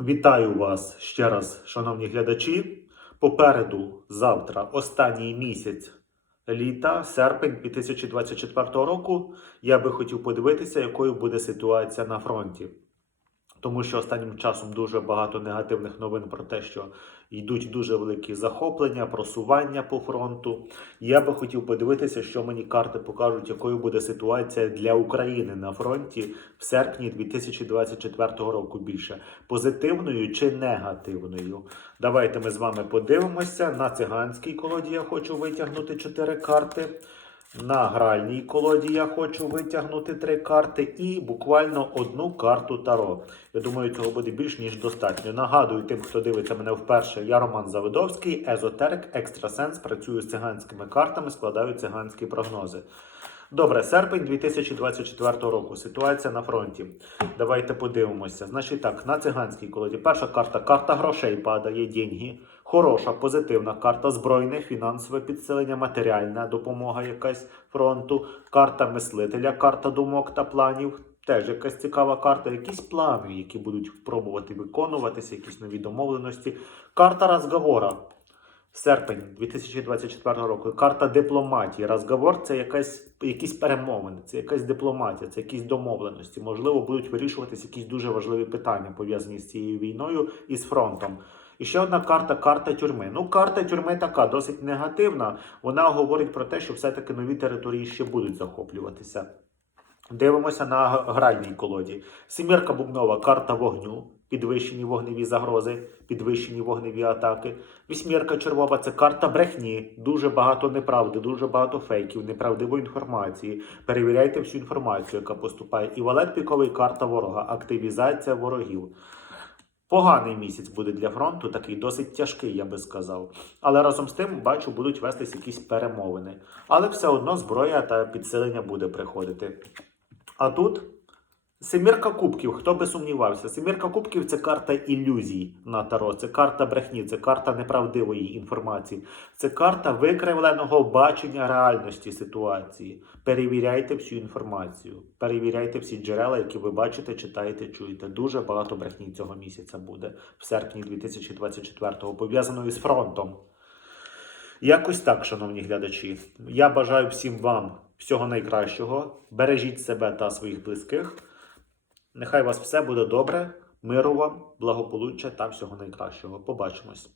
Вітаю вас ще раз, шановні глядачі. Попереду завтра останній місяць літа, серпень 2024 року. Я би хотів подивитися, якою буде ситуація на фронті. Тому що останнім часом дуже багато негативних новин про те, що йдуть дуже великі захоплення, просування по фронту. Я би хотів подивитися, що мені карти покажуть, якою буде ситуація для України на фронті в серпні 2024 року більше позитивною чи негативною. Давайте ми з вами подивимося. На циганській колоді я хочу витягнути 4 карти. На гральній колоді я хочу витягнути три карти і буквально одну карту Таро. Я думаю, цього буде більш ніж достатньо. Нагадую тим, хто дивиться мене вперше, я Роман Заводовський, езотерик, екстрасенс, працюю з циганськими картами, складаю циганські прогнози. Добре, серпень 2024 року. Ситуація на фронті. Давайте подивимося. Значить так, на циганській колоді. Перша карта карта грошей падає, деньги. Хороша, позитивна карта збройне, фінансове підсилення, матеріальна допомога якась фронту. Карта мислителя, карта думок та планів. Теж якась цікава карта, якісь плани, які будуть пробувати виконуватися, якісь нові домовленості. Карта розговора. Серпень 2024 року. Карта дипломатії. Розговор це якась, якісь перемовини, це якась дипломатія, це якісь домовленості. Можливо, будуть вирішуватися якісь дуже важливі питання, пов'язані з цією війною і з фронтом. І ще одна карта карта тюрми. Ну, карта тюрми така досить негативна. Вона говорить про те, що все-таки нові території ще будуть захоплюватися. Дивимося на гральній колоді. Сімірка бубнова карта вогню, підвищені вогневі загрози, підвищені вогневі атаки. Вісьмірка червова це карта брехні. Дуже багато неправди, дуже багато фейків, неправдивої інформації. Перевіряйте всю інформацію, яка поступає. І валет піковий карта ворога, активізація ворогів. Поганий місяць буде для фронту, такий досить тяжкий, я би сказав. Але разом з тим, бачу, будуть вестись якісь перемовини. Але все одно зброя та підсилення буде приходити. А тут Семірка кубків, хто би сумнівався. Семірка кубків це карта ілюзій на таро, це карта брехні, це карта неправдивої інформації, це карта викривленого бачення реальності ситуації. Перевіряйте всю інформацію, перевіряйте всі джерела, які ви бачите, читаєте, чуєте. Дуже багато брехні цього місяця буде в серпні 2024-го, пов'язаної з фронтом. Якось так, шановні глядачі. Я бажаю всім вам всього найкращого. Бережіть себе та своїх близьких. Нехай у вас все буде добре, миру вам, благополуччя та всього найкращого. Побачимось.